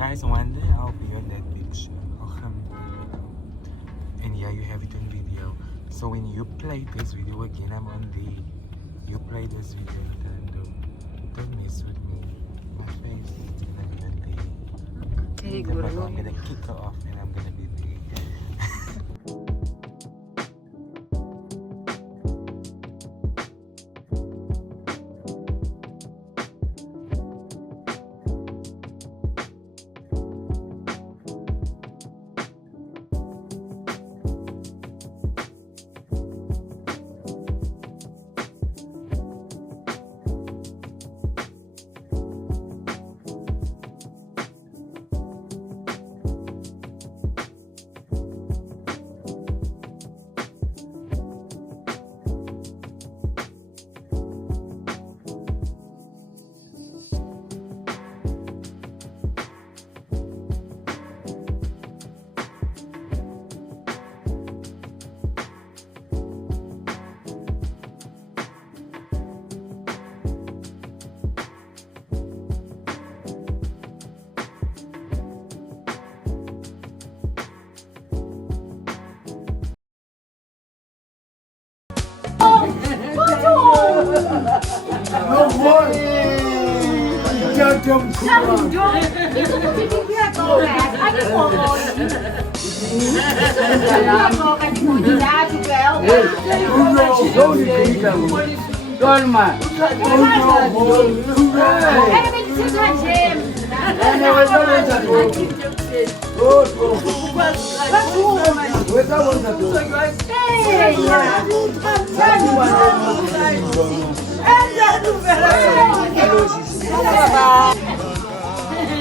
Guys, one day I'll be on that picture. And yeah, you have it on video. So when you play this video again, I'm on the. You play this video, don't mess with me. My face is gonna be on the. Hey, I'm gonna kick her off and I'm gonna be there.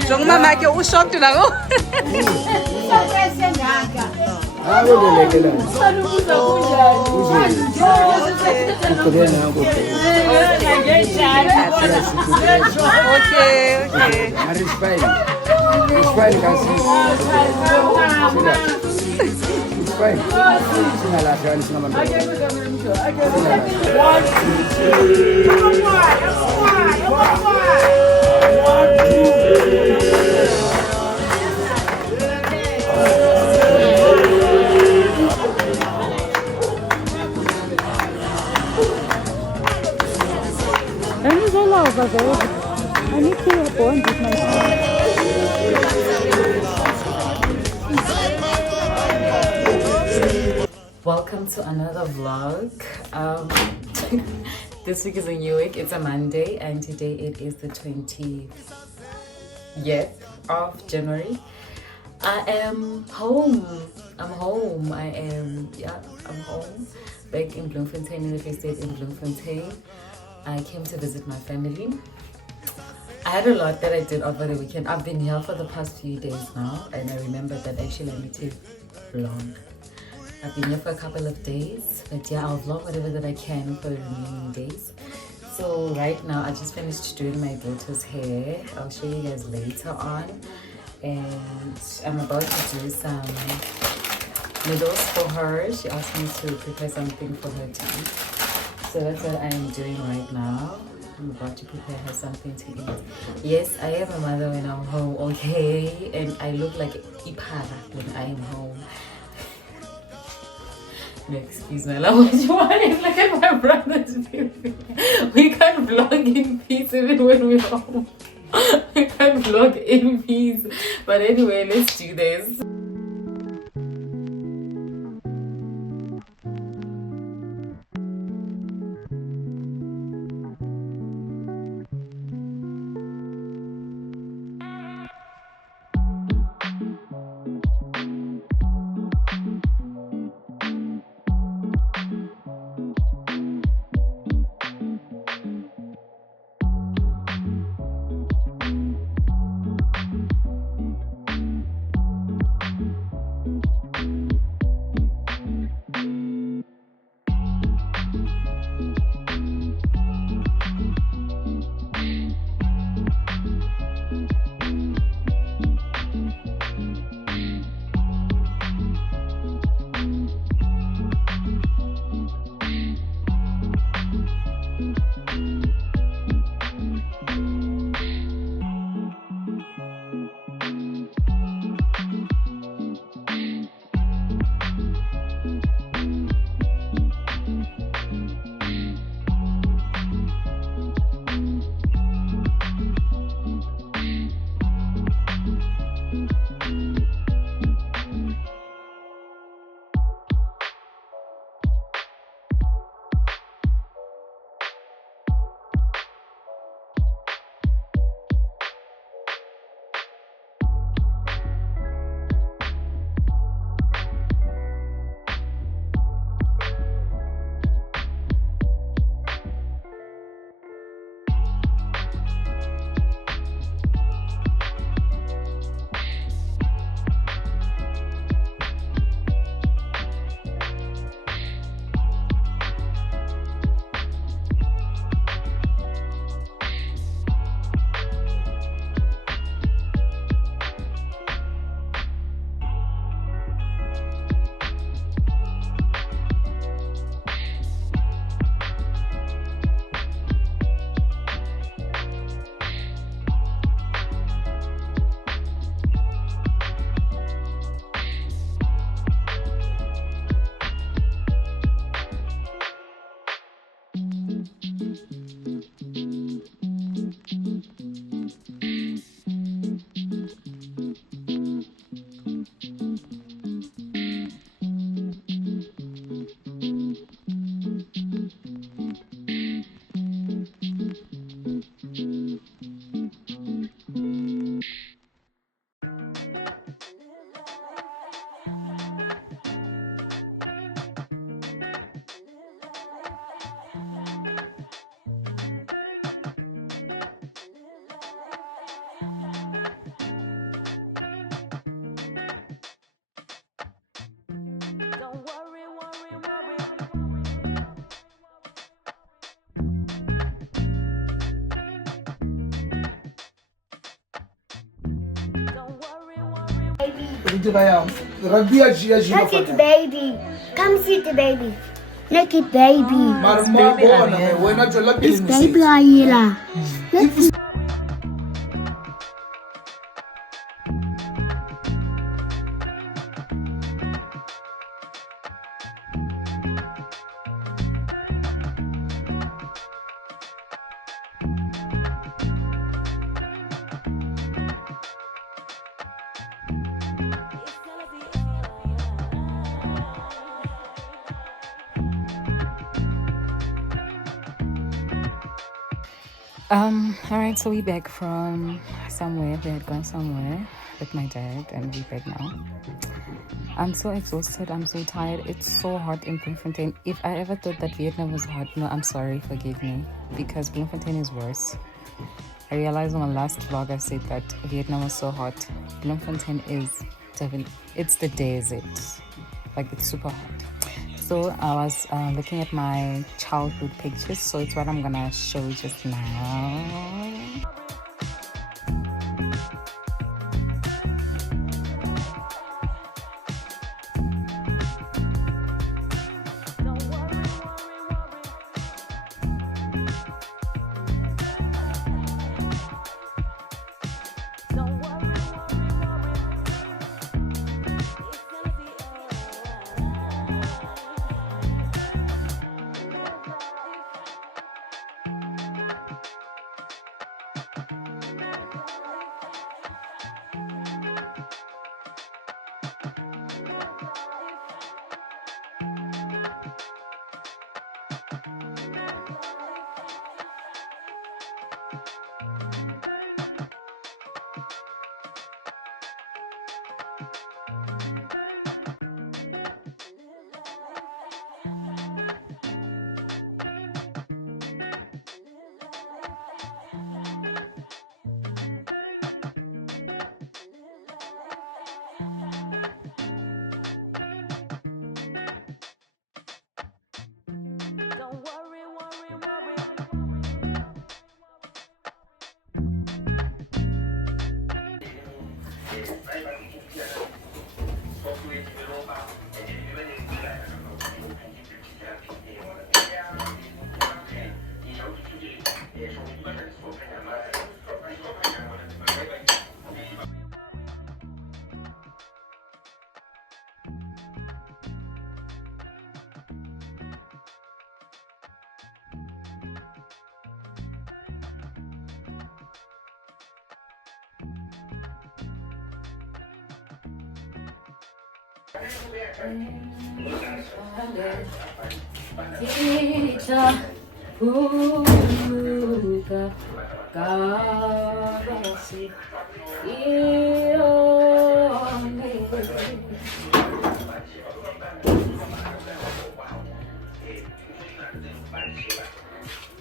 정말 막 이렇게 옷 썩더라고. I need to bond with my Welcome to another vlog. This week is a new week. It's a Monday and today it is the 20th of January. I am home. I'm home. I'm home. Back in Bloemfontein, in the estate in Bloemfontein. I came to visit my family. I had a lot that I did over the weekend. I've been here for the past few days now, and I remember that actually I need to vlog. I've been here for a couple of days, but yeah, I'll vlog whatever that I can for the remaining days. So right now, I just finished doing my daughter's hair. I'll show you guys later on. And I'm about to do some noodles for her. She asked me to prepare something for her to eat. So that's what I am doing right now. I'm about to prepare her something to eat. Yes, I am a mother when I'm home, okay? And I look like Ipara when I am home. Excuse my language. Look at my brother's baby. We can't vlog in peace even when we're home. We can't vlog in peace. But anyway, let's do this. Look at baby. Come see the baby. Look at baby. It's baby Ayla. Alright, so we back from somewhere. We had gone somewhere with my dad and we back now. I'm so exhausted, I'm so tired. It's so hot in Bloemfontein. If I ever thought that Vietnam was hot, no, I'm sorry, forgive me. Because Bloemfontein is worse. I realized on my last vlog I said that Vietnam was so hot. Bloemfontein is definitely, it's the desert. Like, it's super hot. So I was looking at my childhood pictures, so it's what I'm gonna show just now.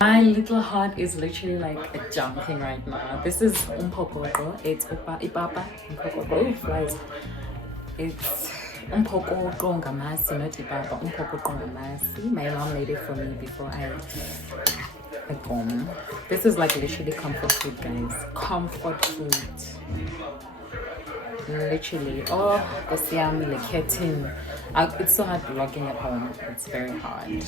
My little heart is literally like jumping right now. This is umpokoko. It's ipapa umpokoko. Flies. It's umpokoko ngamasi, not ipapa. Umpokoko ngamasi. My mom made it for me before I home. This is like literally comfort food, guys. Comfort food. Literally. Oh, the yum, like hitting. It's so hard vlogging at home. It's very hard.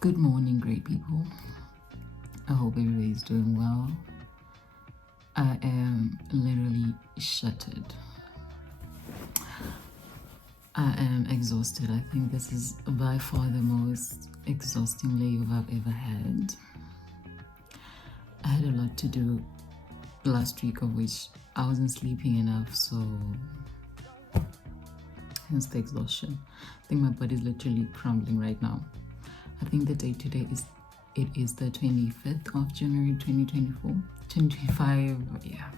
Good morning, great people. I hope everybody's doing well. I am literally shattered. I am exhausted. I think this is by far the most exhausting layover I've ever had. I had a lot to do last week, of which I wasn't sleeping enough, so hence the exhaustion. I think my body's literally crumbling right now. I think the date today is the 25th of January 2024, 2025, yeah,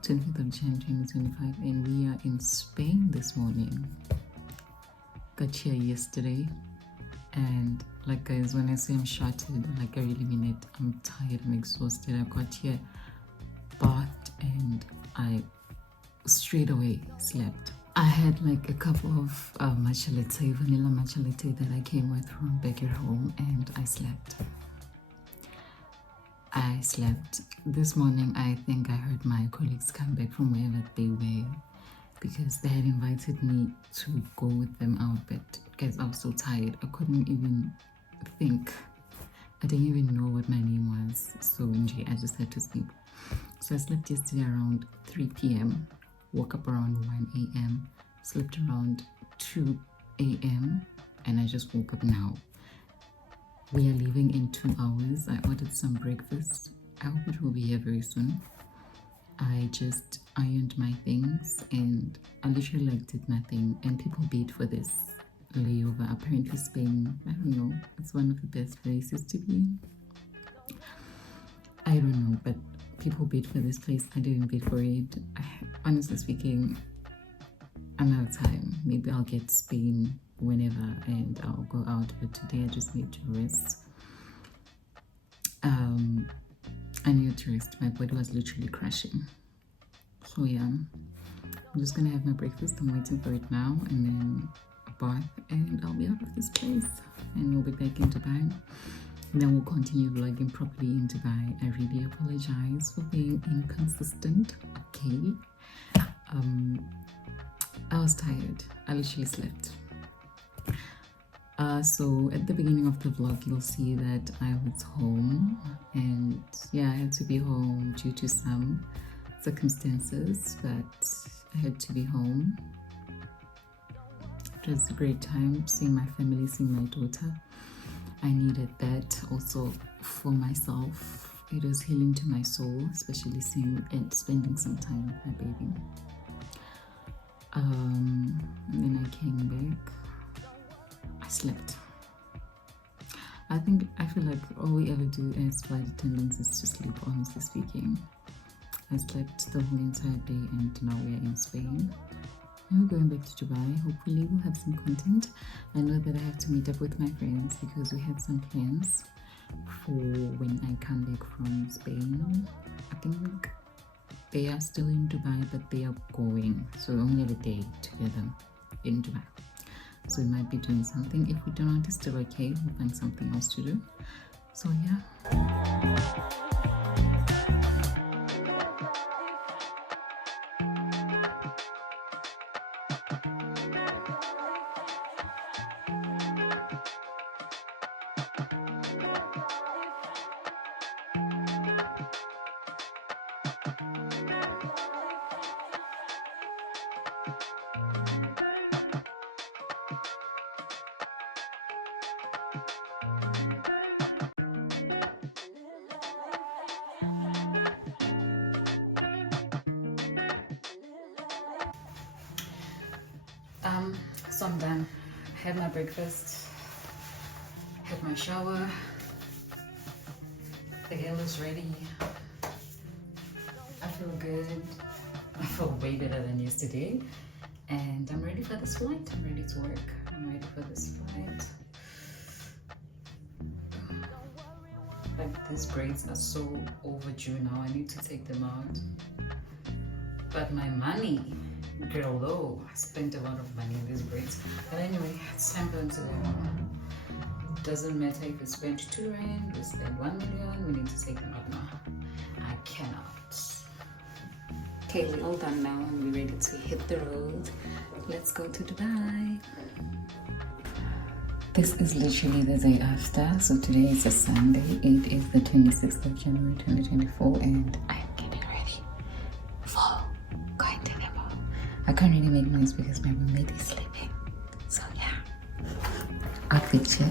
25th of January 2025, and we are in Spain this morning. Got here yesterday, and like guys, when I say I'm shattered, like I really mean it. I'm tired, I'm exhausted. I got here, bathed, and I straight away slept. I had like a couple of matcha latte, vanilla matcha latte that I came with from back at home, and I slept. This morning. I think I heard my colleagues come back from wherever they were because they had invited me to go with them out, but guys, I was so tired. I couldn't even think. I didn't even know what my name was, so I just had to sleep. So I slept yesterday around 3 p.m. woke up around 1 a.m, slept around 2 a.m, and I just woke up now. We are leaving in 2 hours. I ordered some breakfast. I hope it will be here very soon. I just ironed my things and I literally did nothing, and people bid for this layover. Apparently Spain, I don't know, it's one of the best places to be in. I don't know, but people bid for this place. I didn't bid for it. Honestly speaking, another time. Maybe I'll get Spain whenever and I'll go out, but today I just need to rest. I need to rest. My body was literally crashing. So yeah, I'm just gonna have my breakfast. I'm waiting for it now, and then a bath, and I'll be out of this place and we'll be back in Dubai. And then we'll continue vlogging properly in Dubai. I really apologize for being inconsistent, okay? I was tired. I literally slept. So at the beginning of the vlog, you'll see that I was home, and yeah, I had to be home due to some circumstances, but I had to be home. It was a great time seeing my family, seeing my daughter. I needed that also for myself. It was healing to my soul, especially seeing and spending some time with my baby. And then I came back. I slept. I feel like all we ever do as flight attendants is to sleep, honestly speaking. I slept the whole entire day, and now we're in Spain. And we're going back to Dubai. Hopefully we'll have some content. I know that I have to meet up with my friends because we had some plans for when I come back from Spain. I think they are still in Dubai, but they are going. So we only have a day together in Dubai. So we might be doing something. If we don't, it's still okay. We'll find something else to do. So yeah. So I'm done. I had my breakfast, had my shower, the hair is ready. I feel good. I feel way better than yesterday, and I'm ready for this flight. I'm ready to work. I'm ready for this flight. Like, these braids are so overdue now. I need to take them out. But my money, girl, though, I spent a lot of money on these braids. But anyway, it's time for them to go. Doesn't matter if we spend 2 rand, we spend 1 million, we need to take them out now. I cannot. Okay, we're all done now and we're ready to hit the road. Let's go to Dubai. This is literally the day after. So today is a Sunday. It is the 26th of January 2024 and I am getting ready for going to the mall. I can't really make noise because my roommate is sleeping. So yeah. Outfit check.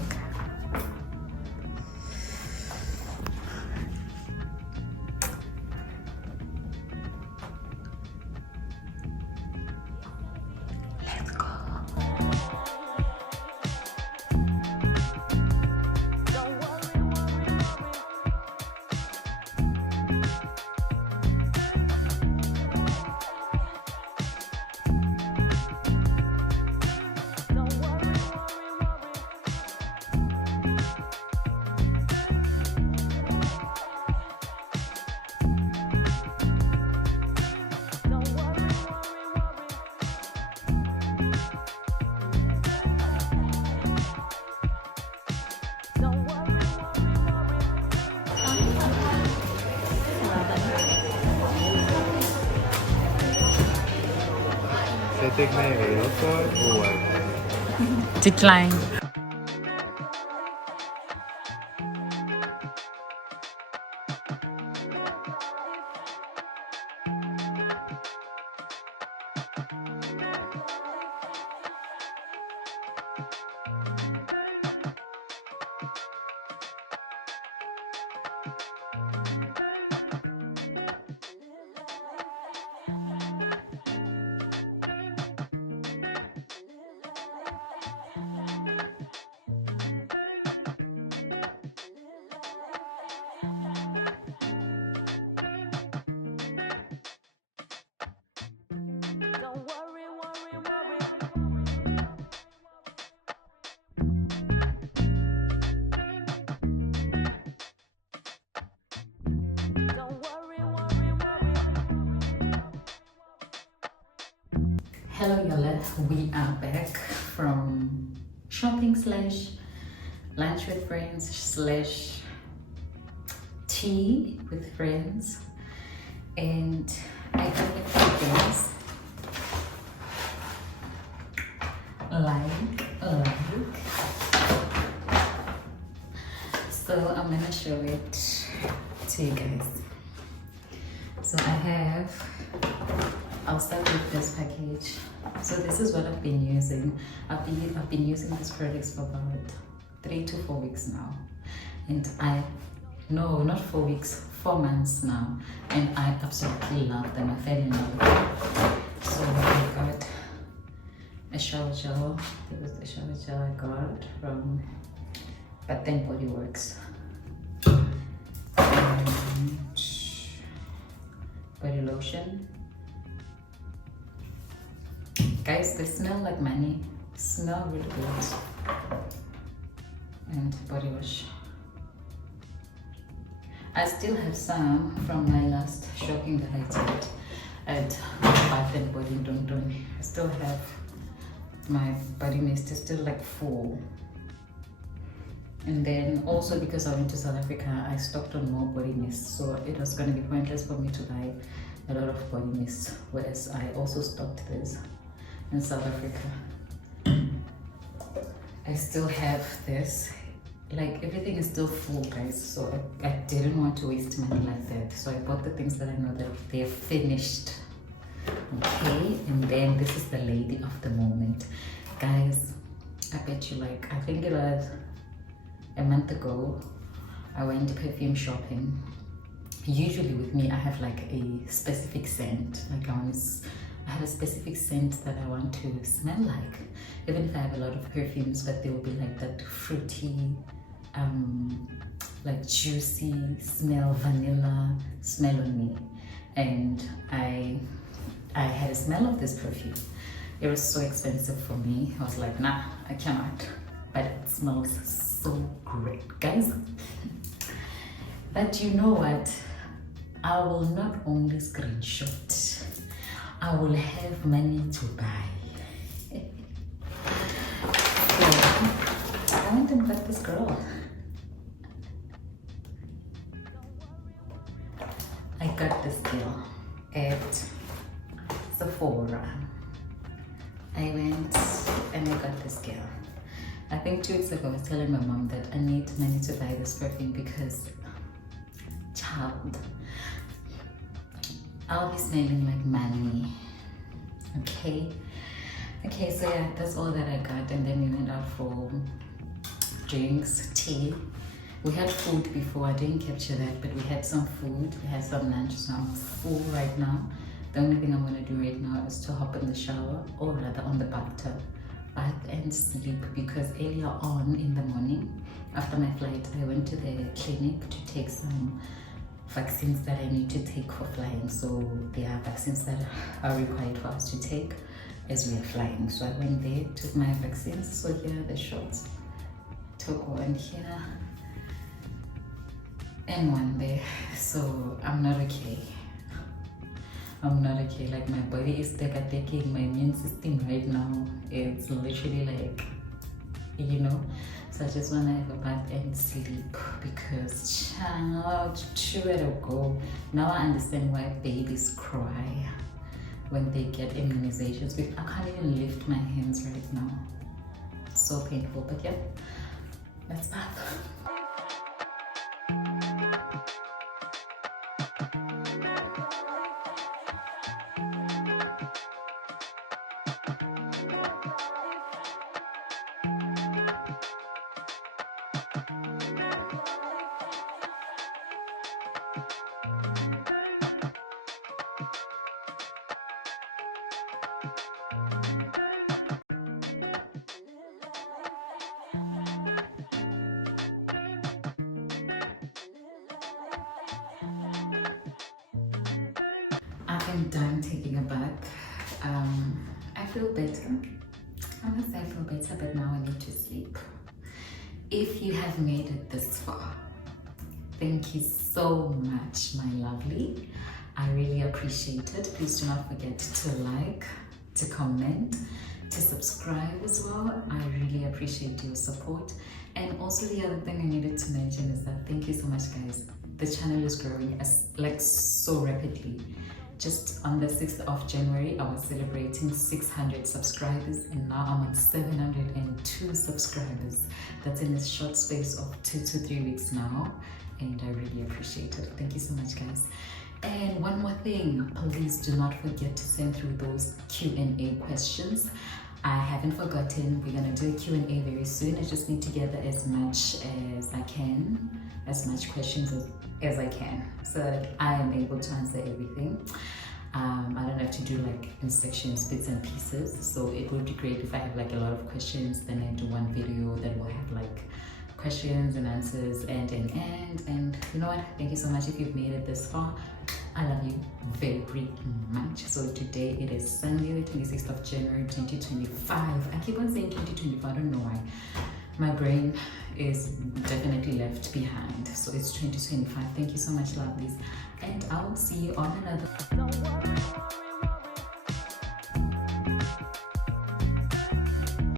Should I take my AirPod or what? Decline. Hello y'all, we are back from shopping slash lunch with friends slash tea with friends, and I got a few things like so I'm gonna show it to you guys. So I'll start with this package. So this is what I've been using. I've been using these products for about 3 to 4 weeks now, and no, not 4 weeks, 4 months now, and I absolutely love them. I fell in love with them. So I got a shower gel. It was the shower gel I got from Bath and Body Works. And body lotion. Guys, they smell like money. Smell really good. And body wash. I still have some from my last shopping that I did at Bath and Body Dondon. I still have my body mist. It's still like full. And then also because I went to South Africa, I stocked on more body mist. So it was going to be pointless for me to buy a lot of body mist. Whereas I also stocked this in South Africa. I still have this. Like everything is still full, guys. So I didn't want to waste money like that. So I bought the things that I know that they're finished. Okay, and then this is the lady of the moment. Guys, I bet you like, I think it was a month ago, I went perfume shopping. Usually with me, I have like a specific scent. Like I have a specific scent that I want to smell like. Even if I have a lot of perfumes, but they will be like that fruity, like juicy smell, vanilla smell on me. And I had a smell of this perfume. It was so expensive for me. I was like, nah, I cannot. But it smells so great, guys. But you know what? I will not only screenshot, I will have money to buy. So, I went and got this girl. I got this girl at Sephora. I went and I got this girl. I think 2 weeks ago I was telling my mom that I need money to buy this perfume because, child, I'll be smelling like money. Okay, so yeah, that's all that I got. And then we went out for drinks, tea. We had food before, I didn't capture that, but we had some food, we had some lunch, so I'm full right now. The only thing I'm gonna do right now is to hop in the shower, or rather on the bathtub, bath and sleep, because earlier on in the morning, after my flight, I went to the clinic to take some vaccines that I need to take for flying. So there are vaccines that are required for us to take as we are flying. So I went there, took my vaccines. So here are the shots. Took one here and one there. So I'm not okay. Like, my body is taking my immune system right now. It's literally like, you know. So I just want to have a bath and sleep, because child, 2 years ago, now I understand why babies cry when they get immunizations. I can't even lift my hands right now. So painful, but yeah, let's bath. I'm done taking a bath. I feel better. I must say I feel better, but now I need to sleep. If you have made it this far, thank you so much, my lovely. I really appreciate it. Please do not forget to like, to comment, to subscribe as well. I really appreciate your support. And also the other thing I needed to mention is that thank you so much, guys. The channel is growing so rapidly. Just on the 6th of January, I was celebrating 600 subscribers, and now I'm on 702 subscribers. That's in a short space of 2 to 3 weeks now, and I really appreciate it. Thank you so much, guys. And one more thing, please do not forget to send through those Q&A questions. I haven't forgotten. We're gonna do a Q&A very soon. I just need to gather as much as I can, as much questions as I can, so that I am able to answer everything. I don't have to do like in sections, bits and pieces. So it would be great if I have like a lot of questions, then I do one video that will have like questions and answers and you know what? Thank you so much if you've made it this far. I love you very much. So today it is Sunday, the 26th of January 2025. I keep on saying 2025, I don't know why. My brain is definitely left behind. So it's 2025. Thank you so much, lovelies. And I'll see you on another